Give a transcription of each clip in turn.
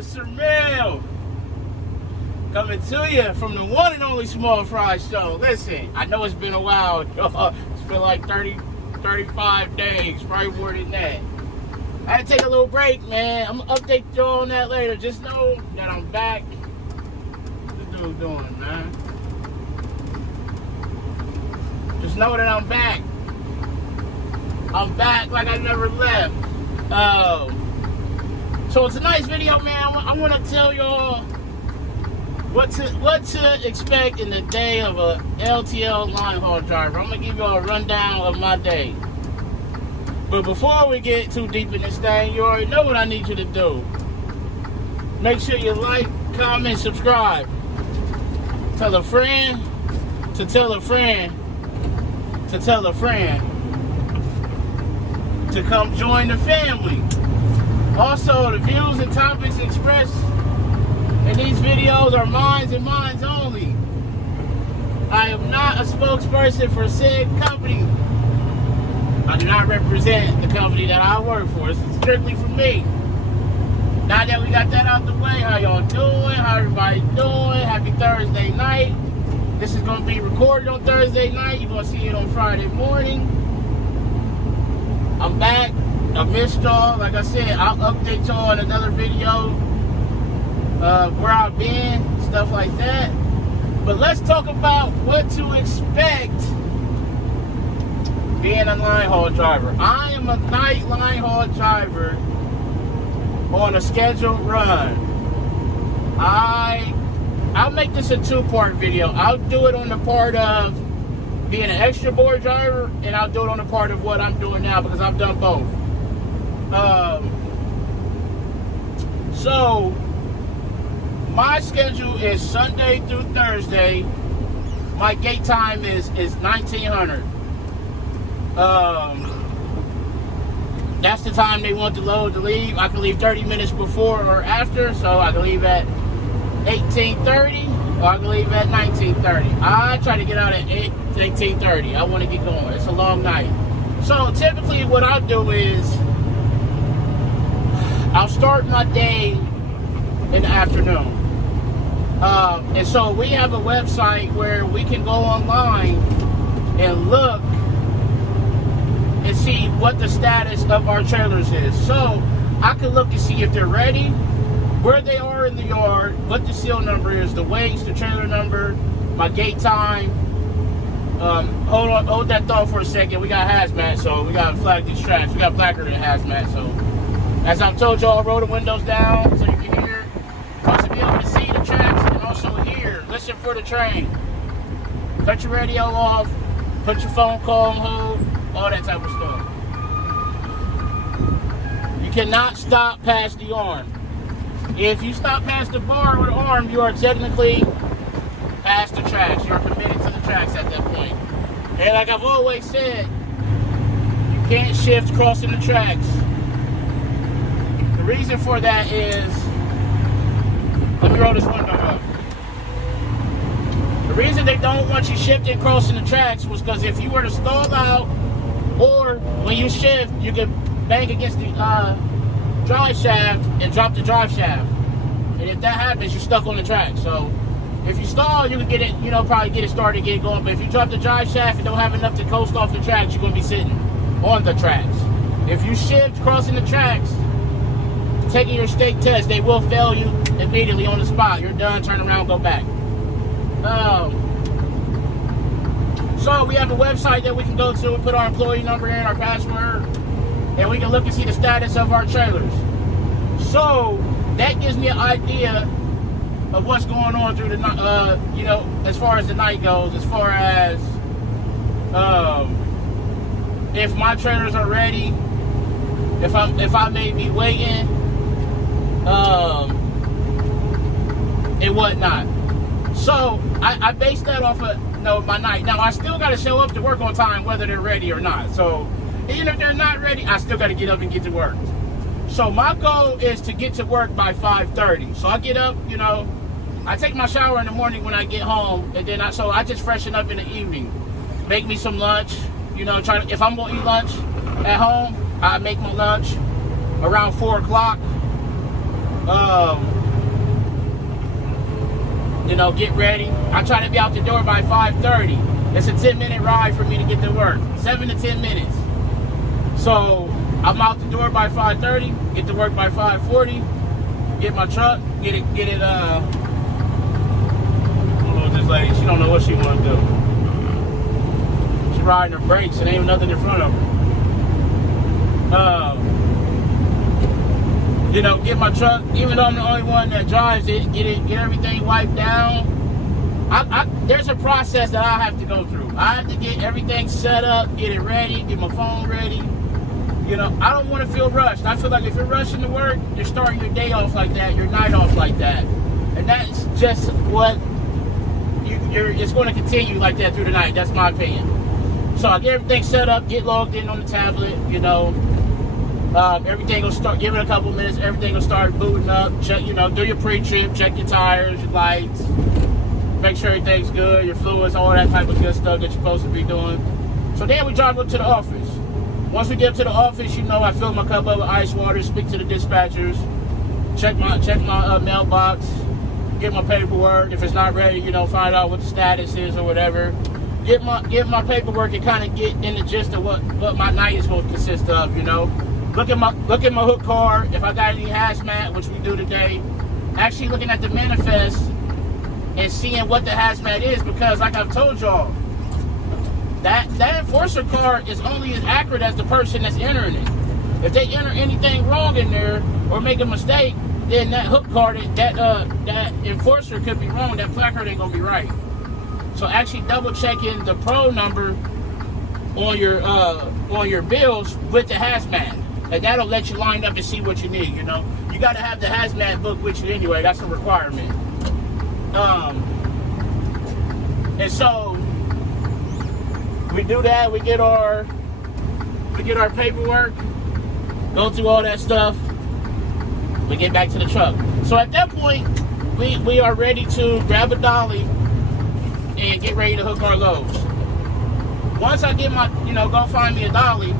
Mr. Mill, coming to you from the one and only Small Fry Show. Listen, I know it's been a while, y'all. It's been like 35 days, probably more than that. I had to take a little break, man. I'm gonna update y'all on that later. Just know that I'm back. What the dude doing, man? Just know that I'm back. I'm back like I never left. So tonight's video, man, I want to tell y'all what to expect in the day of a LTL Linehaul driver. I'm gonna give y'all a rundown of my day. But before we get too deep in this thing, you already know what I need you to do. Make sure you like, comment, subscribe. Tell a friend to tell a friend to tell a friend to come join the family. Also, the views and topics expressed in these videos are mine and mine only. I am not a spokesperson for said company. I do not represent the company that I work for. This is strictly for me. Now that we got that out the way, how y'all doing? How everybody doing? Happy Thursday night. This is going to be recorded on Thursday night. You're going to see it on Friday morning. I'm back. I missed y'all. Like I said, I'll update y'all in another video of where I've been, stuff like that. But let's talk about what to expect being a Linehaul driver. I am a night Linehaul driver on a scheduled run. I'll make this a two-part video. I'll do it on the part of being an extra board driver, and I'll do it on the part of what I'm doing now because I've done both. So my schedule is Sunday through Thursday. My gate time is 1900. That's the time they want the load to leave. I can leave 30 minutes before or after, so I can leave at 18:30 or I can leave at 19:30. I try to get out at 18:30. I want to get going. It's a long night. So typically what I'll do is I'll start my day in the afternoon. And so we have a website where we can go online and look and see what the status of our trailers is. So I can look and see if they're ready, where they are in the yard, what the seal number is, the weights, the trailer number, my gate time. Hold that thought for a second. We got hazmat, so we got to flag these tracks. We got placard in hazmat, so as I've told y'all, roll the windows down so you can hear. Also be able to see the tracks and also hear. Listen for the train. Cut your radio off. Put your phone call on hold. All that type of stuff. You cannot stop past the arm. If you stop past the bar or the arm, you are technically past the tracks. You are committed to the tracks at that point. And like I've always said, you can't shift crossing the tracks. The reason for that is, let me roll this window up. The reason they don't want you shifting crossing the tracks was because if you were to stall out, or when you shift, you could bang against the drive shaft and drop the drive shaft. And if that happens, you're stuck on the track. So if you stall, you can get it, probably get it started, get it going. But if you drop the drive shaft and don't have enough to coast off the tracks, you're going to be sitting on the tracks. If you shift crossing the tracks, taking your stake test, they will fail you immediately on the spot. You're done, turn around, go back. So we have a website that we can go to. We put our employee number in, our password, and we can look and see the status of our trailers. So that gives me an idea of what's going on through the as far as the night goes, as far as if my trailers are ready, if I may be waiting, and whatnot. So I base that off of my night. Now I still got to show up to work on time, whether they're ready or not. So even if they're not ready, I still got to get up and get to work. So my goal is to get to work by 5:30. So I get up, I take my shower in the morning when I get home, and then I just freshen up in the evening, make me some lunch. If I'm gonna eat lunch at home, I make my lunch around 4 o'clock. You know, get ready. I try to be out the door by 5:30. It's a 10-minute ride for me to get to work. 7 to 10 minutes. So I'm out the door by 5:30, get to work by 5:40, get my truck, get it, I don't know what this lady, she don't know what she want to do. She's riding her brakes and ain't nothing in front of her. You know, get my truck, even though I'm the only one that drives it, get everything wiped down. There's a process that I have to go through. I have to get everything set up, get it ready, get my phone ready. You know, I don't want to feel rushed. I feel like if you're rushing to work, you're starting your day off like that, your night off like that. And that's just what it's going to continue like that through the night. That's my opinion. So I get everything set up, get logged in on the tablet, you know. Everything will start, give it a couple minutes, everything will start booting up. Check, you know, do your pre-trip, check your tires, your lights, make sure everything's good, your fluids, all that type of good stuff that you're supposed to be doing. So then we drive up to the office. Once we get up to the office, you know, I fill my cup up with ice water, speak to the dispatchers, check my mailbox, get my paperwork. If it's not ready, you know, find out what the status is or whatever. Get my paperwork and kind of get in the gist of what my night is going to consist of, you know. Look at my hook car, if I got any hazmat, which we do today. Actually looking at the manifest and seeing what the hazmat is, because like I've told y'all, that enforcer car is only as accurate as the person that's entering it. If they enter anything wrong in there or make a mistake, then that hook card, that enforcer could be wrong. That placard ain't gonna be right. So actually double checking the pro number on your bills with the hazmat. And that'll let you line up and see what you need, you know. You got to have the hazmat book with you anyway. That's a requirement. And so we do that. We get our paperwork, go through all that stuff. We get back to the truck. So at that point, we are ready to grab a dolly and get ready to hook our loads. Once I get my, you know, go find me a dolly,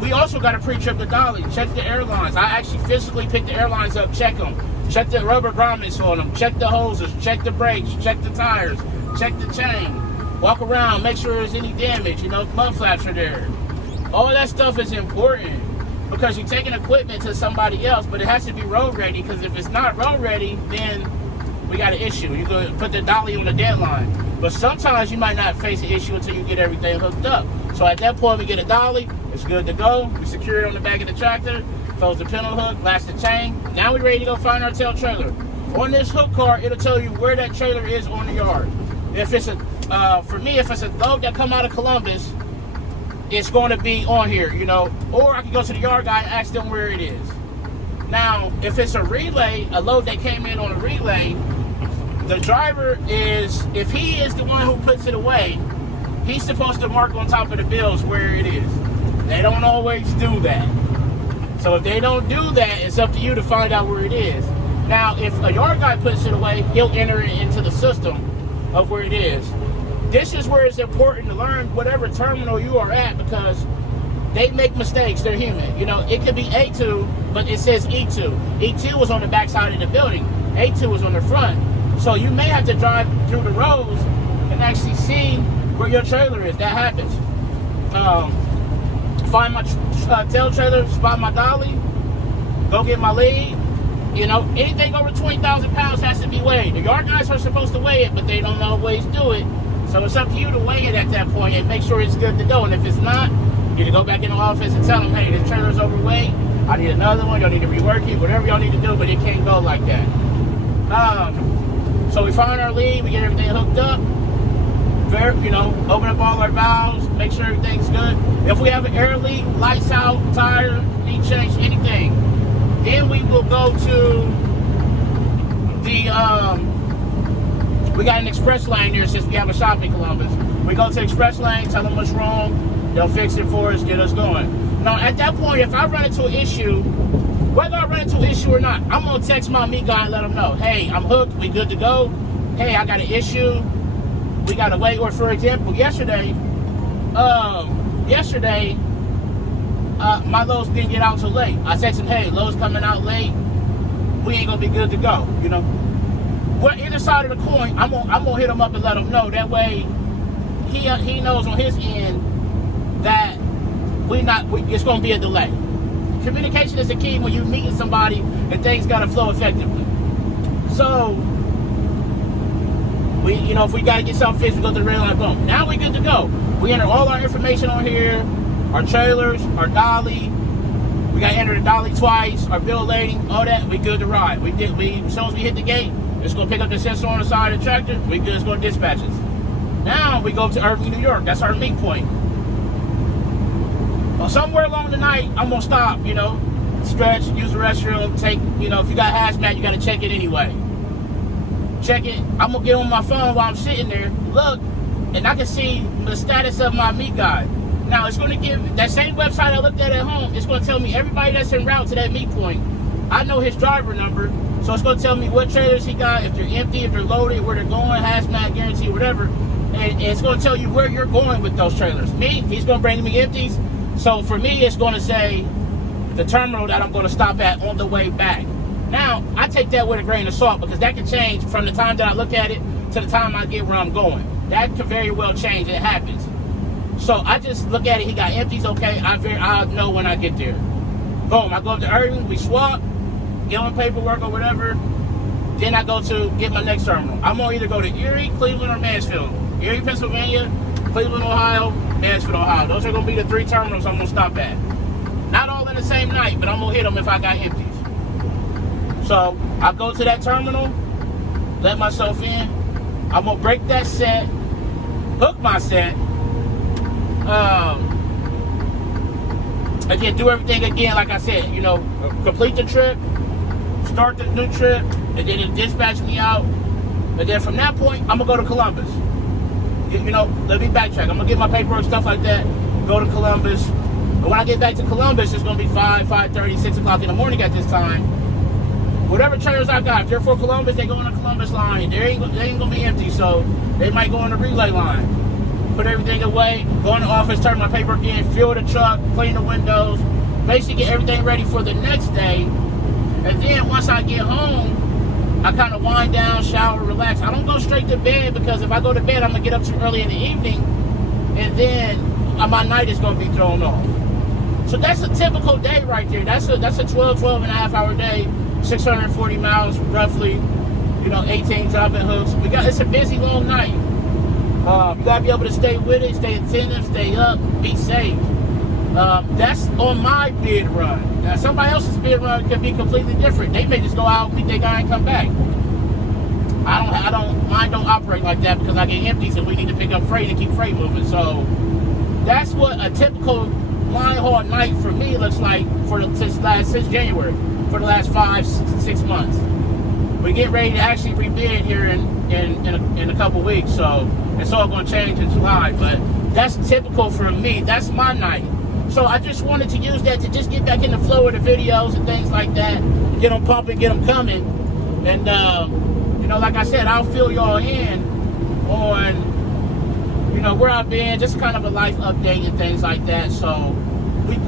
we also got to pre-trip the dolly, check the airlines. I actually physically pick the airlines up, check them. Check the rubber grommets on them, check the hoses, check the brakes, check the tires, check the chain. Walk around, make sure there's any damage, you know, mud flaps are there. All that stuff is important because you're taking equipment to somebody else, but it has to be road ready, because if it's not road ready, then we got an issue. You could put the dolly on the deadline. But sometimes you might not face an issue until you get everything hooked up. So at that point, we get a dolly, it's good to go. We secure it on the back of the tractor, close the pintle hook, latch the chain. Now we're ready to go find our tail trailer. On this hook car, it'll tell you where that trailer is on the yard. If it's for me, if it's a load that come out of Columbus, it's going to be on here, you know. Or I can go to the yard guy and ask them where it is. Now, if it's a relay, a load that came in on a relay, the driver is, if he is the one who puts it away, he's supposed to mark on top of the bills where it is. They don't always do that. So if they don't do that, it's up to you to find out where it is. Now, if a yard guy puts it away, he'll enter it into the system of where it is. This is where it's important to learn whatever terminal you are at, because they make mistakes. They're human. You know, it could be A2, but it says E2. E2 was on the back side of the building. A2 was on the front. So you may have to drive through the roads and actually see where your trailer is. That happens. Find my tail trailer, spot my dolly, go get my lead. You know, anything over 20,000 pounds has to be weighed. The yard guys are supposed to weigh it, but they don't always do it. So it's up to you to weigh it at that point and make sure it's good to go. And if it's not, you need to go back in the office and tell them, hey, this trailer's overweight. I need another one. Y'all need to rework it. Whatever y'all need to do, but it can't go like that. So we find our lead, we get everything hooked up, you know, open up all our valves, make sure everything's good. If we have an air leak, lights out, tire, need change, anything, then we will go to the, we got an express lane here since we have a shop in Columbus. We go to express lane, tell them what's wrong, they'll fix it for us, get us going. Now at that point, if I run into an issue, whether I run into an issue or not, I'm going to text my meat guy and let him know, hey, I'm hooked, we good to go. Hey, I got an issue, we got to wait. Or for example, yesterday, my loads didn't get out till late. I texted him, hey, loads coming out late. we ain't gonna be good to go. You know, what either side of the coin, I'm gonna hit him up and let him know. That way, he knows on his end that it's gonna be a delay. Communication is the key when you meeting somebody, and things gotta flow effectively. So, if we gotta get something fixed, we go to the red line, boom. Now we good to go. We enter all our information on here, our trailers, our dolly. We gotta enter the dolly twice, our bill of lading, all that. We good to ride. As soon as we hit the gate, it's gonna pick up the sensor on the side of the tractor. We good. It's gonna dispatch us. Now we go to Irving, New York. That's our meet point. Well, somewhere along the night, I'm gonna stop. Stretch, use the restroom, take. If you got hazmat, you gotta check it anyway. Check it. I'm gonna get on my phone while I'm sitting there. Look, and I can see the status of my meet guide. Now it's gonna give that same website I looked at home. It's gonna tell me everybody that's en route to that meet point. I know his driver number, so it's gonna tell me what trailers he got, if they're empty, if they're loaded, where they're going, hazmat, guarantee, whatever. And it's gonna tell you where you're going with those trailers. Me, he's gonna bring me empties. So for me, it's gonna say the terminal that I'm gonna stop at on the way back. Now, I take that with a grain of salt because that can change from the time that I look at it to the time I get where I'm going. That could very well change. It happens. So I just look at it. He got empties. Okay, I'll know when I get there. Boom. I go up to Irving. We swap. Get on paperwork or whatever. Then I go to get my next terminal. I'm going to either go to Erie, Cleveland, or Mansfield. Erie, Pennsylvania, Cleveland, Ohio, Mansfield, Ohio. Those are going to be the 3 terminals I'm going to stop at. Not all in the same night, but I'm going to hit them if I got empties. So I go to that terminal, let myself in. I'm going to break that set, hook my set, again, do everything again, like I said, complete the trip, start the new trip, and then it dispatch me out. And then from that point, I'm going to go to Columbus. Let me backtrack. I'm going to get my paperwork, stuff like that, go to Columbus. And when I get back to Columbus, it's going to be 5:30, 6 o'clock in the morning at this time. Whatever trailers I got, if they're for Columbus, they go on the Columbus line. They ain't going to be empty, so they might go on the relay line. Put everything away, go in the office, turn my paperwork in, fuel the truck, clean the windows, basically get everything ready for the next day. And then once I get home, I kind of wind down, shower, relax. I don't go straight to bed because if I go to bed, I'm going to get up too early in the evening, and then my night is going to be thrown off. So that's a typical day right there. That's a 12 and a half hour day, 640 miles roughly, 18 dropping hooks. It's a busy, long night. You gotta be able to stay with it, stay attentive, stay up, be safe. That's on my bid run. Now somebody else's bid run could be completely different. They may just go out, meet their guy, and come back. Mine don't operate like that because I get empties and we need to pick up freight and keep freight moving. So that's what a typical line haul night for me looks like since January, for the last 5-6 months. We get ready to actually rebid here in a couple weeks, so it's all going to change in July. But that's typical for me. That's my night. So I just wanted to use that to just get back in the flow of the videos and things like that, get them pumping, get them coming, and like I said, I'll fill y'all in on where I've been, just kind of a life update and things like that. So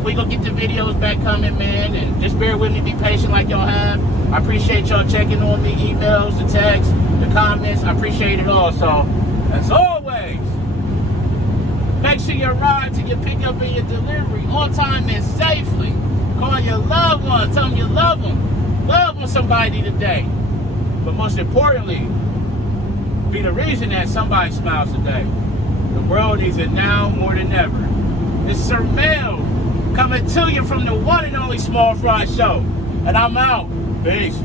we gonna get the videos back coming, man, and just bear with me, be patient like y'all have. I appreciate y'all checking on me, emails, the texts, the comments. I appreciate it all. So as always, make sure you arrive to your pickup and your delivery on time and safely. Call your loved ones, tell them you love them. Love on somebody today. But most importantly, be the reason that somebody smiles today. The world needs it now more than ever. It's Sir Mel coming to you from the one and only Small Fry Show. And I'm out. Peace.